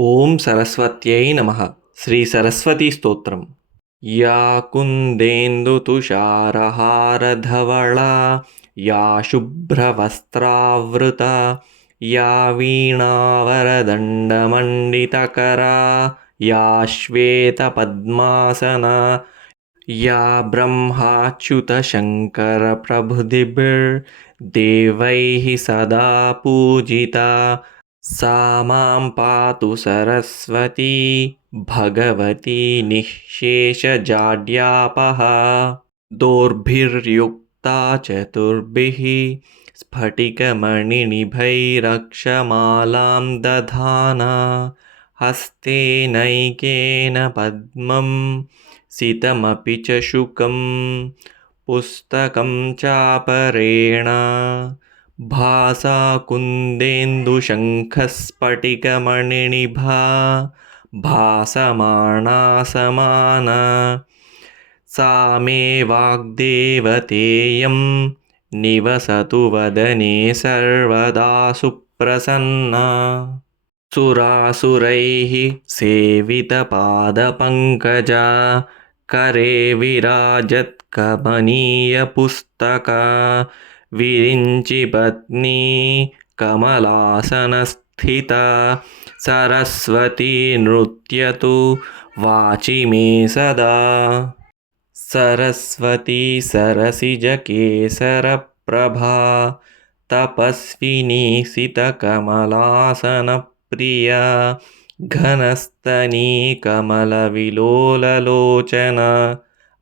ॐ सरस्वत्यै नमः श्रीसरस्वतीस्तोत्रम् या कुन्देन्दुतुषारहारधवला या शुभ्रवस्त्रावृता या वीणावरदण्डमण्डितकरा या श्वेतपद्मासना या ब्रह्माच्युतशङ्करप्रभृतिभिर्देवैः सदा पूजिता सा मां पातु सरस्वती भगवती निःशेषजाड्यापहा दोर्भिर्युक्ता चतुर्भिः स्फटिकमणिनिभैरक्षमालां दधाना हस्तेनैकेन पद्मं सितमपि च शुकं पुस्तकं चापरेण भासा कुन्देन्दुशङ्खस्फटिकमणिनिभा भासमाना समाना सा मे वाग्देवतेयं निवसतु वदने सर्वदा सुप्रसन्ना। सुरासुरैः सेवितपादपङ्कजा करे विराजत्कमनीयपुस्तका विरिञ्चिपत्नी कमलासनस्थिता सरस्वती नृत्यतु वाचि मे सदा सरस्वती सरसिजकेसरप्रभा तपस्विनी सितकमलासनप्रिया घनस्तनी कमलविलोललोचना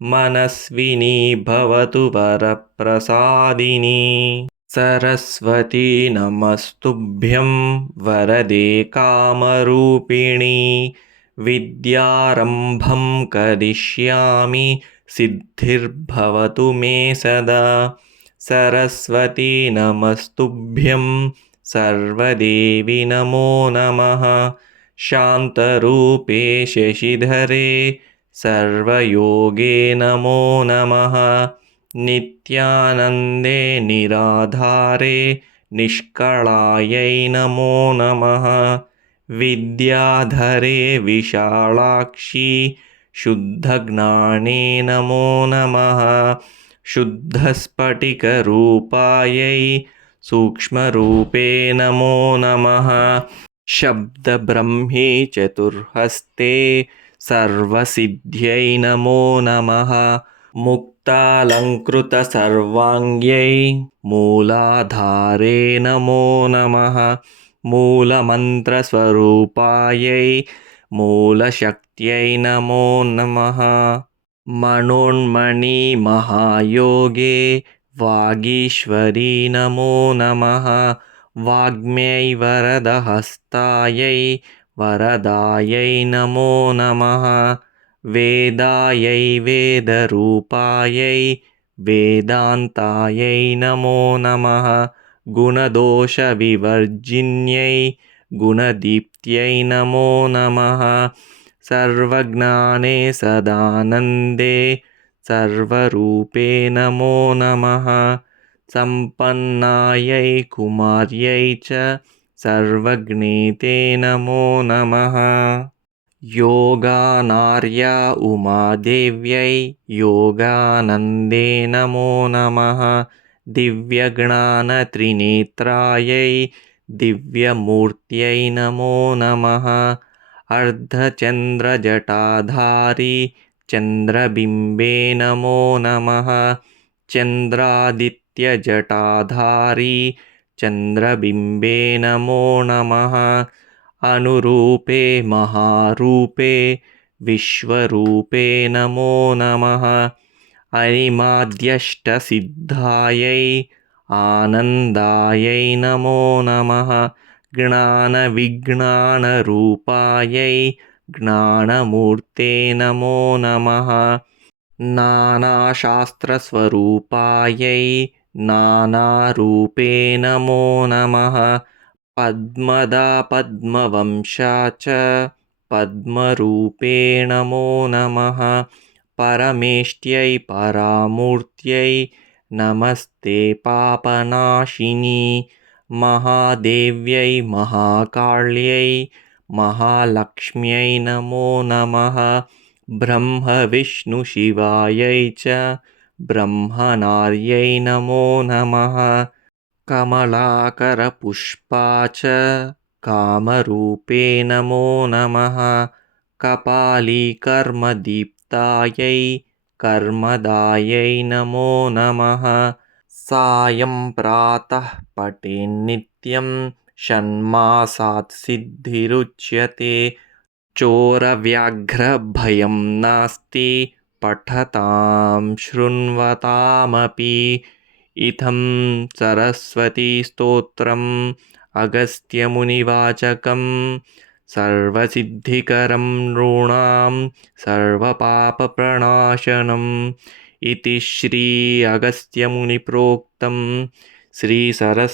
मनस्विनी भवतु वरप्रसादिनी। सरस्वती नमस्तुभ्यं वरदे कामरूपिणी। विद्यारम्भं करिष्यामि सिद्धिर्भवतु मे सदा। सरस्वती नमस्तुभ्यं सर्वदेवि नमो नमः। शान्तरूपे शशिधरे सर्वयोगे नमो नमः। नित्यानन्दे निराधारे निष्कळायै नमो नमः। विद्याधरे विशालाक्षि शुद्धज्ञाने नमो नमः। शुद्धस्फटिकरूपायै सूक्ष्मरूपे नमो नमः। शब्दब्रह्मे चतुर्हस्ते सर्वसिद्ध्यै नमो नमः। मुक्तालङ्कृतसर्वाङ्ग्यै मूलाधारे नमो नमः। मूलमन्त्रस्वरूपायै मूलशक्त्यै नमो नमः। मनोन्मणिमहायोगे वागीश्वरी नमो नमः। वाग्म्यै वरदहस्तायै वरदायै नमो नमः। वेदायै वेदरूपायै वेदान्तायै नमो नमः। गुणदोषविवर्जिन्यै गुणदीप्त्यै नमो नमः। सर्वज्ञाने सदानन्दे सर्वरूपे नमो नमः। सम्पन्नायै कुमार्यै च सर्वज्ञे ते नमो नमः। योगानार्या उमादेव्यै योगानन्दे नमो नमः। दिव्यज्ञानत्रिनेत्रायै दिव्यमूर्त्यै नमो नमः। अर्धचन्द्रजटाधारी चन्द्रबिम्बे नमो नमः। चन्द्रादित्यजटाधारी चन्द्रबिम्बे नमो नमः। अनुरूपे महारूपे विश्वरूपे नमो नमः। अरिमाद्यष्टसिद्धायै आनन्दायै नमो नमः। ज्ञानविज्ञानरूपायै ज्ञानमूर्ते नमो नमः। नानाशास्त्रस्वरूपायै नानारूपे नमो नमः। पद्मदा पद्मवंशा च पद्मरूपे नमो नमः। परमेष्ट्यै परामूर्त्यै नमस्ते पापनाशिनी। महादेव्यै महाकाल्यै महालक्ष्म्यै नमो नमः। ब्रह्मविष्णुशिवायै च ब्रह्मनार्यै नमो नमः। कमलाकरपुष्पा च कामरूपे नमो नमः। कपालीकर्मदीप्तायै कर्मदायै नमो नमः। सायं प्रातः पठेन्नित्यं षण्मासात् सिद्धिरुच्यते। चोरव्याघ्रभयं नास्ति पठतां शृण्वतामपि इत्थं सरस्वतीस्तोत्रम् अगस्त्यमुनिवाचकं सर्वसिद्धिकरं नॄणां सर्वपापप्रणाशनम् इति श्री अगस्त्यमुनिप्रोक्तं श्रीसरस्वतीस्तोत्रम्